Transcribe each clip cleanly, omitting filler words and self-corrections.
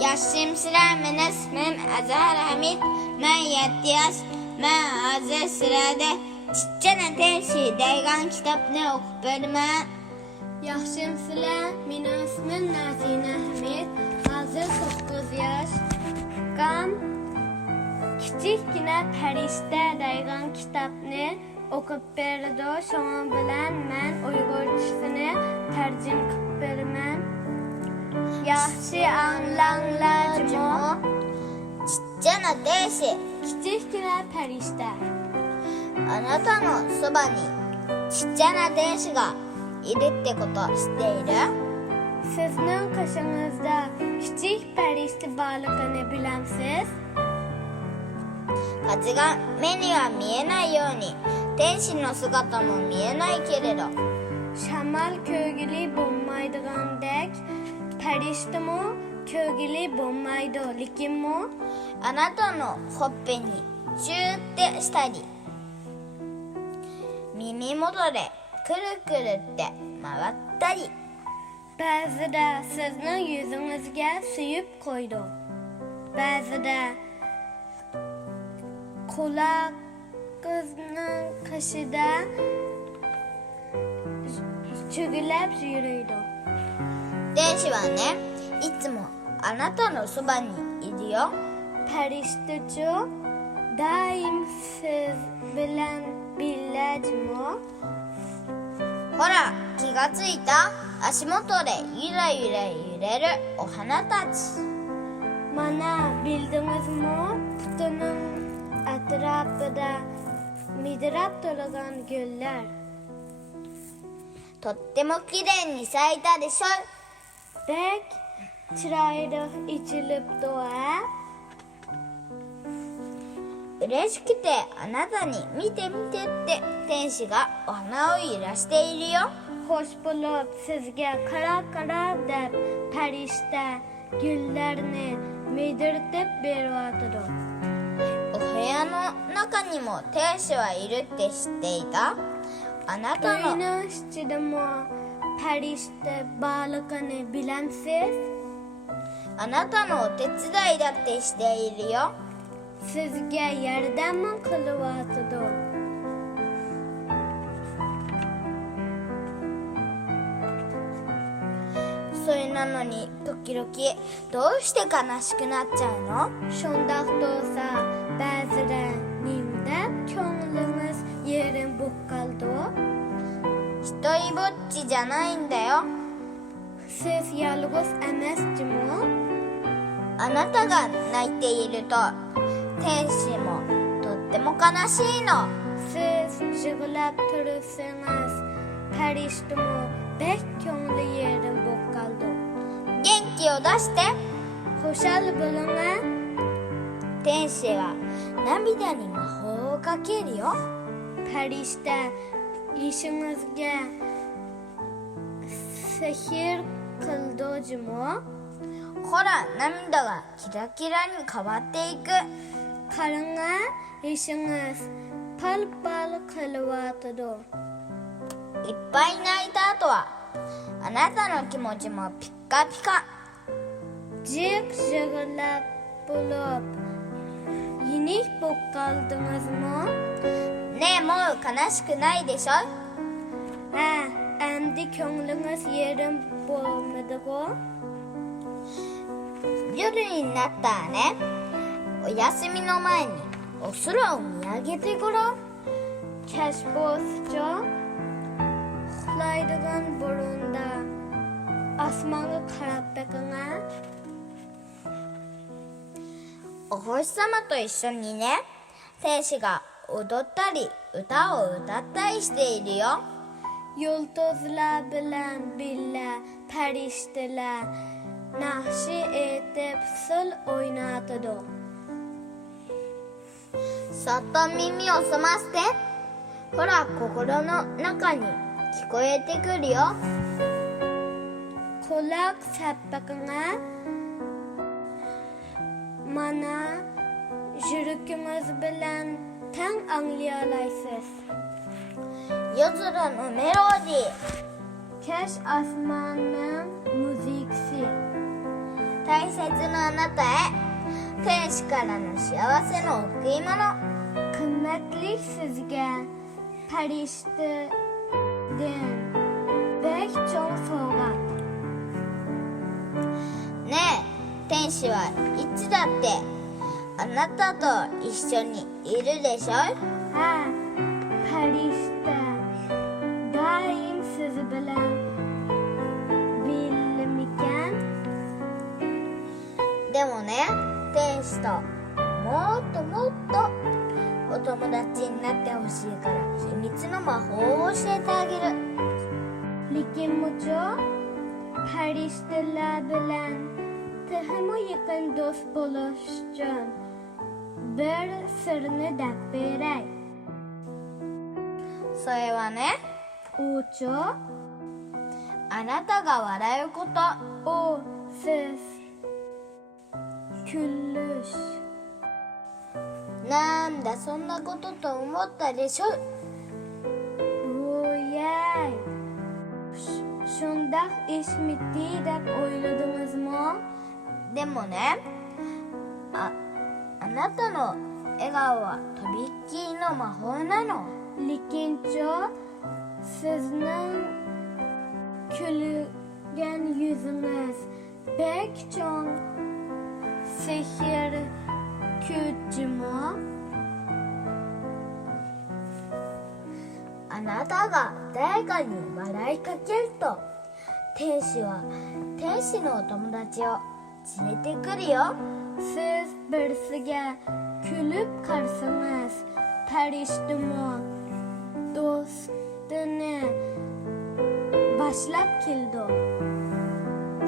Yaşım sıra men ismim Azhar Hamid. Ben 7 yaş. Ben hazır sırada Çiçeğine tersi Daygan kitapını okup vermem. Yaxşım sizlar, mening ismim Nazina Hamid. Hozir 9 yosh. Qam kichikgina farishta degan kitobni o'qib berdi. Shunga bilan men Uyg'urchasini tarjim qilib beraman. Yaxshi anglanglarmi? Çiçeğine tersi Kichikgina farishta. あなたのそばにちっちゃな天使がいるってことを知っている？ Sizning qoshingizda kichik farishta borligini bilamsiz? 風が目には見えないように天使の姿も見えないけれど Shamol ko'gili bo'lmaydigandek, farishtami ko'gili bo'lmaydi, lekinmi あなたのほっぺにチューってしたり耳元でくるくるって回ったり ba'zida sizning yuzingizga suyib qo'ydi. Ba'zida qulog'ingizning qishida cho'gilab yuriydi. 天使はねいつもあなたのそばにいるよ Farishtachi doim siz bilan birlajmi? ほら気がついた足元でゆらゆら揺れるお花たち Mana bildingizmi? Qutining atrofida midrab to'lgan gullar. とっても綺麗に咲いたでしょ Bek chiroyli ichilibdi-a? 嬉しくてあなたに見て見てって天使がお花を揺らしているよ Xo'sh bo'lib sizga qara deb farishta gullarni miydirtib beryotidi. お部屋の中にも天使はいるって知っていたあなたの Uyning ichidami farishta borligini bilamsiz? あなたのお手伝いだってしているよ Sizga yordam qilyotidi. それなのに時々どうして悲しくなっちゃうの Shundoq bo'lsa, ba'zida nimda ko'nglingiz yerim bo'qqaldi? 一人ぼっちじゃないんだよ Siz yolg'iz emasjimi? あなたが泣いていると天使もとっても悲しいの Siz yig'lab tursangiz, farishtami bek ko'ngli yerim bo'qqaldi. 元気を出して Xushal bo'ling-a. 天使は涙に魔法をかけるよ Farishta ishingizga sehr qildimi? ほら涙がキラキラに変わっていく Qarang-a, ishingiz pal-pal qilyotidi. いっぱい泣いた後はあなたの気持ちもピッカピカ Jiq-jig'lab bo'lib, yenik bo'qqaldingizmi? ねえもう悲しくないでしょ Endi ko'nglingiz yerim bo'lmadi-ku. 夜になったらねお休みの前にお空を見上げてごらん Kech bo'lsa, uxlaydigan burunda osmonga qarab boqing-a. お星様と一緒にね天使が踊ったり歌を歌ったりしているよ Yulduzlar bilan birga farishtalar naqshi etib sil o'ynatadi. そっと耳を澄ませてほら、心の中に聞こえてくるよ。 Kulak sapakına mana yürükümüz bilen ten anlayalaysız. 夜空のメロディー、 Keş asmanın müziksi. 大切なあなたへ、天使からの幸せの贈り物。 Kıymetli sizge perişte den pek çok soğuk. ねえ、天使はいつだってあなたと一緒にいるでしょ。 Ha, perişte daim siz bilen bilmiken でもね、天使ともっともっとお友達になってほしいから秘密の魔法を教えてあげる。 Lekin mucho perişteler bilen daha yakın dost buluş için bir sırrını da beray. それはね、 Uço あなたが笑うこと。 o siz küllüş. なんだそんなことと思ったでしょ。 Uyay. Şundak iş bitti de oyladınız mı? でもね、あなたの笑顔はとびっきりの魔法なの。 Lekin çok sizin gülgen yüzünüz pek çok sihir gücü mü? あなたが誰かに笑いかけると、天使は天使のお友達を連れてくるよ。 Siz birisiga kulüp karsanız perişte mi? Dostunu başlap keldi.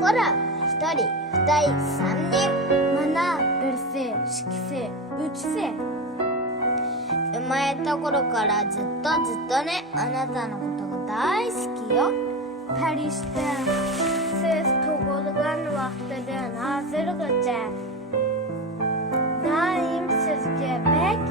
ほら、一人、二人、三人。 Mana birisi, ikisi, üçsi. 生まれた頃からずっとね、あなたのことが大好きよ。 Perişte siz tug'ilgan vaqtidan hozirgacha doim sizga bek